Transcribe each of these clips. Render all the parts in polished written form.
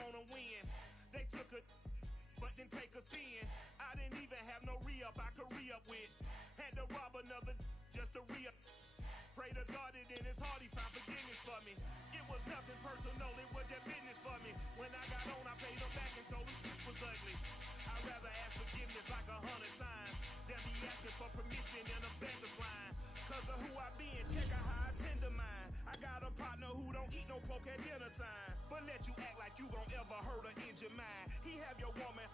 wanna win. They took a but didn't take us in. I didn't even have no re-up I could re-up with. Had to rob another just to re-up. Pray to God that in his heart he found forgiveness for me. It was nothing personal, it was just business for me. When I got on, I paid him back and told him it was ugly. I'd rather ask forgiveness like 100 times than be asking for permission in a beggar's line. Cause of who I be and check out how I tend to mine. I got a partner who don't eat no pork at dinner time, but let you act like you gon' ever hurt or injure mine. He have your woman,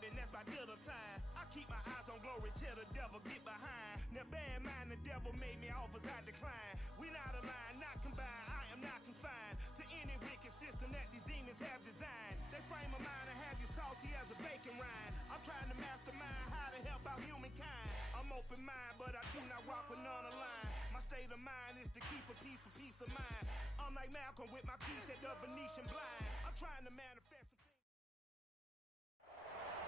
and that's by dinner time. I keep my eyes on glory till the devil get behind. Now bear in mind the devil made me offers I decline. We not aligned, not combined, I am not confined to any wicked system that these demons have designed. They frame a mind and have you salty as a bacon rind. I'm trying to mastermind how to help out humankind. I'm open mind, but I do not rock with none aligned. My state of mind is to keep a peace for peace of mind. I'm like Malcolm with my piece at the Venetian blinds. I'm trying to manifest some things.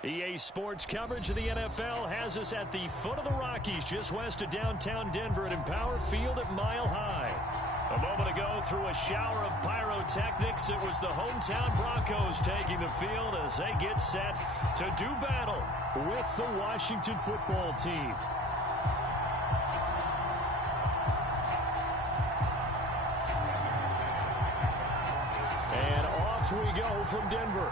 EA Sports coverage of the NFL has us at the foot of the Rockies, just west of downtown Denver at Empower Field at Mile High. A moment ago, through a shower of pyrotechnics, it was the hometown Broncos taking the field as they get set to do battle with the Washington football team. And off we go from Denver.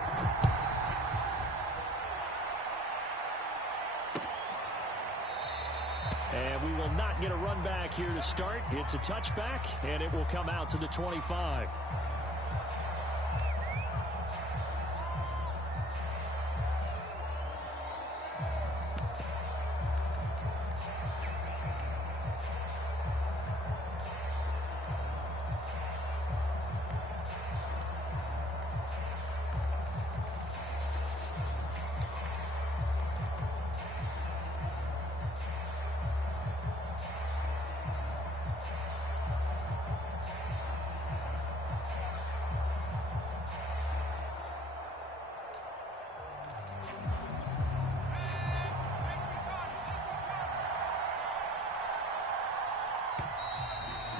And we will not get a run back here to start. It's a touchback, and it will come out to the 25.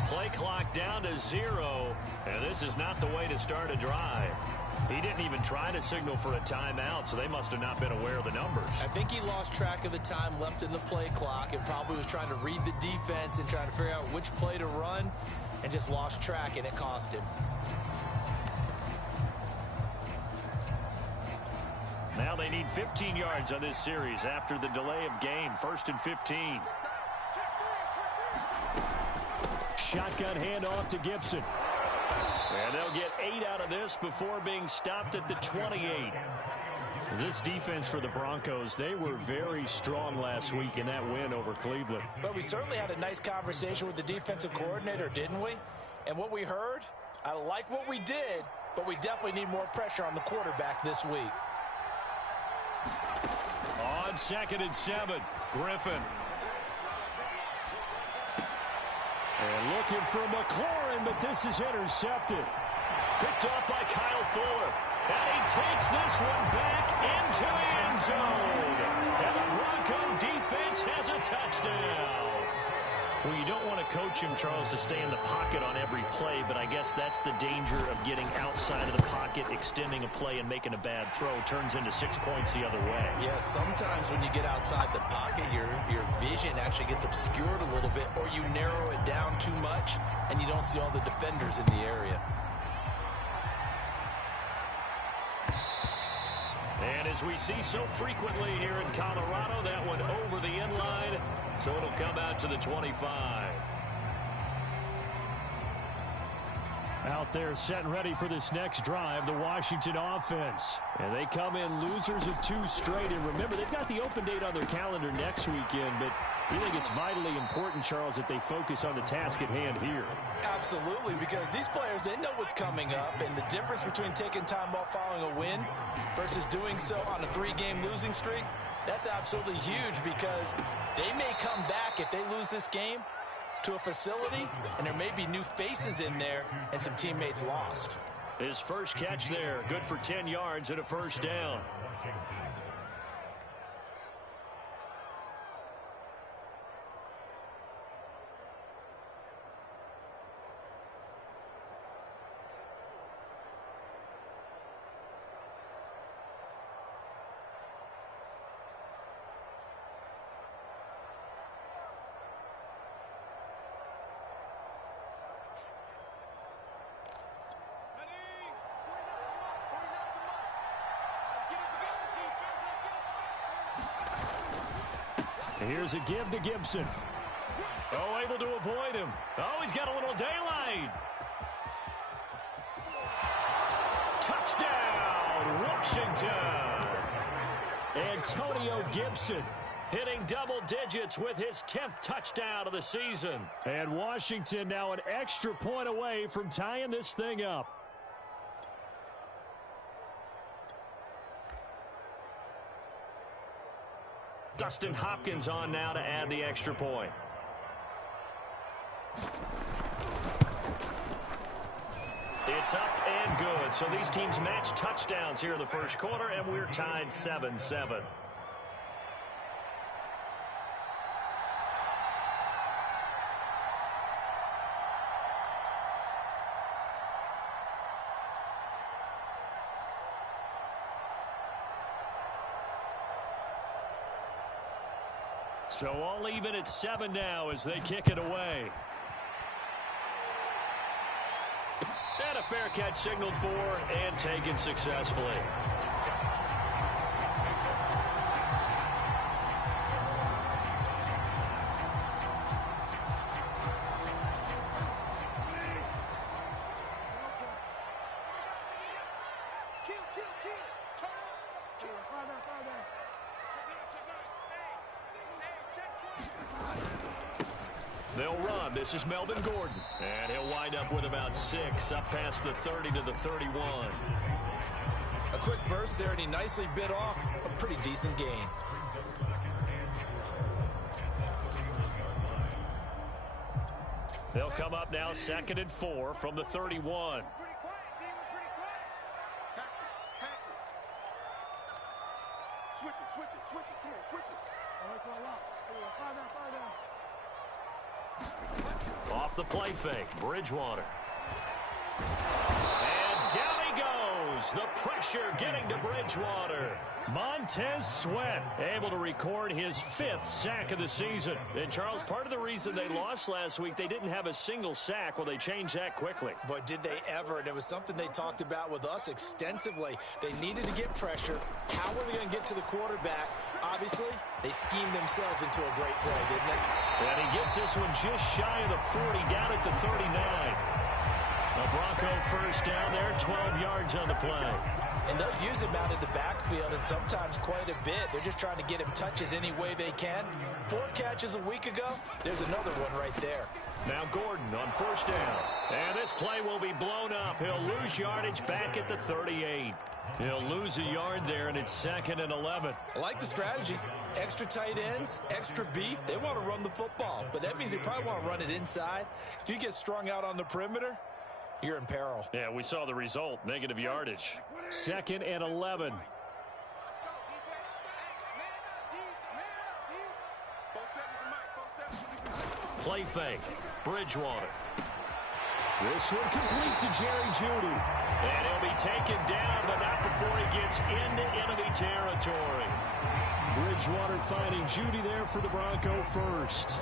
Play clock down to 0, and this is not the way to start a drive. He didn't even try to signal for a timeout, so they must have not been aware of the numbers. I think he lost track of the time left in the play clock and probably was trying to read the defense and trying to figure out which play to run and just lost track, and it cost him. Now they need 15 yards on this series after the delay of game. 1st and 15. Shotgun handoff to Gibson. And they'll get 8 out of this before being stopped at the 28. This defense for the Broncos, they were very strong last week in that win over Cleveland. But we certainly had a nice conversation with the defensive coordinator, didn't we? And what we heard, I like what we did, but we definitely need more pressure on the quarterback this week. On 2nd and 7, Griffin. And looking for McLaurin, but this is intercepted. Picked off by Kyle Fuller. And he takes this one back into the end zone. And the Bronco defense has a touchdown. Well, you don't want to coach him, Charles, to stay in the pocket on every play, but I guess that's the danger of getting outside of the pocket, extending a play, and making a bad throw. Turns into 6 points the other way. Yeah, sometimes when you get outside the pocket, your vision actually gets obscured a little bit, or you narrow it down too much, and you don't see all the defenders in the area. And as we see so frequently here in Colorado, that one over the end line, so it'll come out to the 25. Out there set and ready for this next drive, the Washington offense. And they come in losers of 2 straight. And remember, they've got the open date on their calendar next weekend, but you think it's vitally important, Charles, that they focus on the task at hand here? Absolutely, because these players, they know what's coming up, and the difference between taking time off following a win versus doing so on a 3-game losing streak, that's absolutely huge, because they may come back if they lose this game to a facility, and there may be new faces in there and some teammates lost. His first catch there, good for 10 yards and a first down. Here's a give to Gibson. Oh, able to avoid him. Oh, he's got a little daylight. Touchdown, Washington. Antonio Gibson hitting double digits with his 10th touchdown of the season. And Washington now an extra point away from tying this thing up. Dustin Hopkins on now to add the extra point. It's up and good. So these teams match touchdowns here in the first quarter, and we're tied 7-7. So all even at 7 now as they kick it away. And a fair catch signaled for and taken successfully. They'll run. This is Melvin Gordon. And he'll wind up with about 6, up past the 30 to the 31. A quick burst there, and he nicely bit off a pretty decent gain. They'll come up now 2nd and 4 from the 31. Switch it. Come on, switch it. All right, come on. Fire down. Off the play fake, Bridgewater. And down he goes. The pressure getting to Bridgewater. Montez Sweat able to record his 5th sack of the season. And, Charles, part of the reason they lost last week, they didn't have a single sack. Well, they changed that quickly. But did they ever? And it was something they talked about with us extensively. They needed to get pressure. How were they going to get to the quarterback? Obviously, they schemed themselves into a great play, didn't they? And he gets this one just shy of the 40, down at the 39. A Bronco first down there, 12 yards on the play. And they'll use him out in the backfield, and sometimes quite a bit. They're just trying to get him touches any way they can. 4 catches a week ago. There's another one right there. Now Gordon on 1st down. And this play will be blown up. He'll lose yardage back at the 38. He'll lose a yard there, and it's 2nd and 11. I like the strategy. Extra tight ends, extra beef. They want to run the football, but that means they probably want to run it inside. If you get strung out on the perimeter, you're in peril. Yeah, we saw the result, negative yardage. 2nd and 11. Play fake, Bridgewater. This one complete to Jerry Jeudy. And he'll be taken down, but not before he gets into enemy territory. Bridgewater finding Jeudy there for the Bronco first.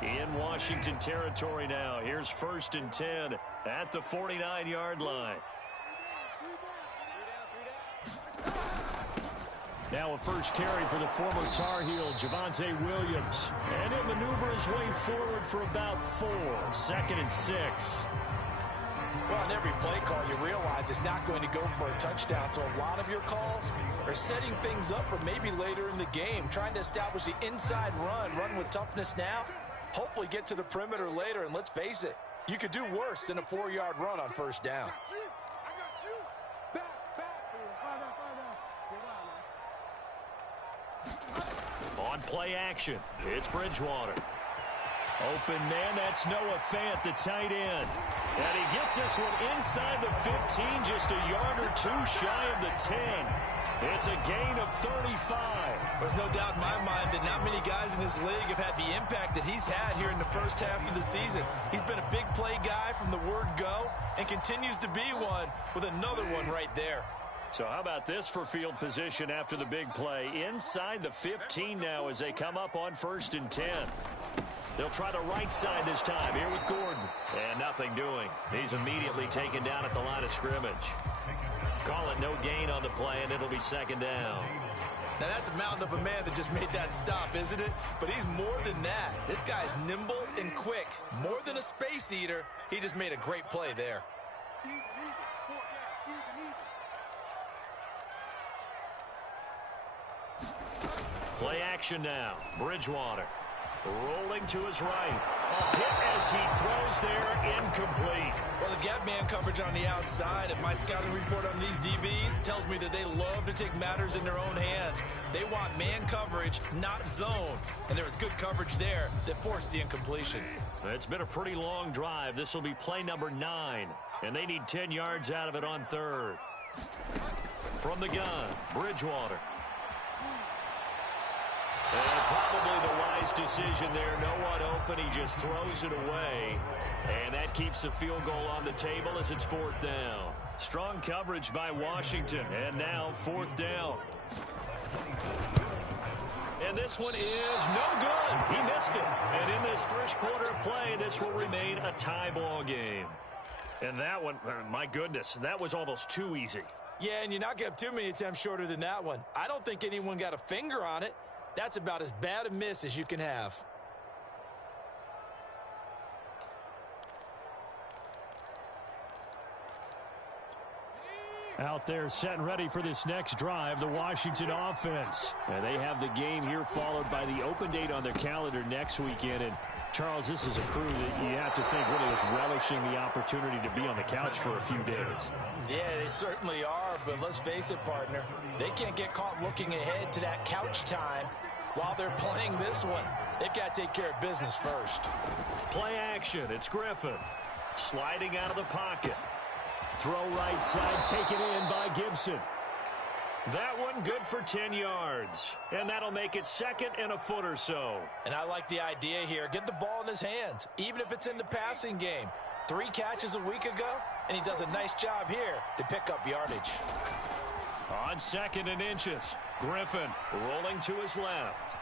In Washington territory now. Here's 1st and 10 at the 49-yard line. Now a first carry for the former Tar Heel, Javonte Williams. And he'll maneuver his way forward for about 4. 2nd and 6. Well, on every play call, you realize it's not going to go for a touchdown. So a lot of your calls are setting things up for maybe later in the game, trying to establish the inside run with toughness now. Hopefully get to the perimeter later, and let's face it, you could do worse than a 4-yard run on 1st down. On play action, it's Bridgewater. Open man, that's Noah Fant, the tight end. And he gets this one inside the 15, just a yard or 2 shy of the 10. It's a gain of 35. There's no doubt in my mind that not many guys in this league have had the impact that he's had here in the first half of the season. He's been a big play guy from the word go and continues to be one with another one right there. So how about this for field position after the big play? Inside the 15 now as they come up on 1st and 10. They'll try the right side this time here with Gordon. And nothing doing. He's immediately taken down at the line of scrimmage. Call it no gain on the play, and it'll be second down. Now, that's a mountain of a man that just made that stop, isn't it? But he's more than that. This guy's nimble and quick. More than a space eater, he just made a great play there. Play action now. Bridgewater rolling to his right. Hit as he throws there, incomplete. Well, the gap man coverage on the outside, and my scouting report on these DBs tells me that they love to take matters in their own hands. They want man coverage, not zone. And there was good coverage there that forced the incompletion. It's been a pretty long drive. This will be play number 9, and they need 10 yards out of it on third. From the gun, Bridgewater. And probably the wise decision there. No one open. He just throws it away. And that keeps the field goal on the table as it's 4th down. Strong coverage by Washington. And now 4th down. And this one is no good. He missed it. And in this first quarter of play, this will remain a tie ball game. And that one, my goodness, that was almost too easy. Yeah, and you're not going to have too many attempts shorter than that one. I don't think anyone got a finger on it. That's about as bad a miss as you can have. Out there set and ready for this next drive, the Washington offense. And they have the game here followed by the open date on their calendar next weekend. And Charles, this is a crew that you have to think really is relishing the opportunity to be on the couch for a few days. Yeah, they certainly are, but let's face it, partner. They can't get caught looking ahead to that couch time while they're playing this one. They've got to take care of business first. Play action. It's Griffin. Sliding out of the pocket. Throw right side, taken in by Gibson. That one good for 10 yards. And that'll make it 2nd and a foot or so. And I like the idea here. Get the ball in his hands, even if it's in the passing game. 3 catches a week ago, and he does a nice job here to pick up yardage. On 2nd and inches, Griffin rolling to his left.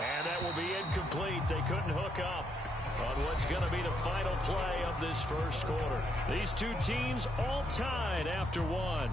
And that will be incomplete. They couldn't hook up on what's going to be the final play of this first quarter. These two teams all tied after one.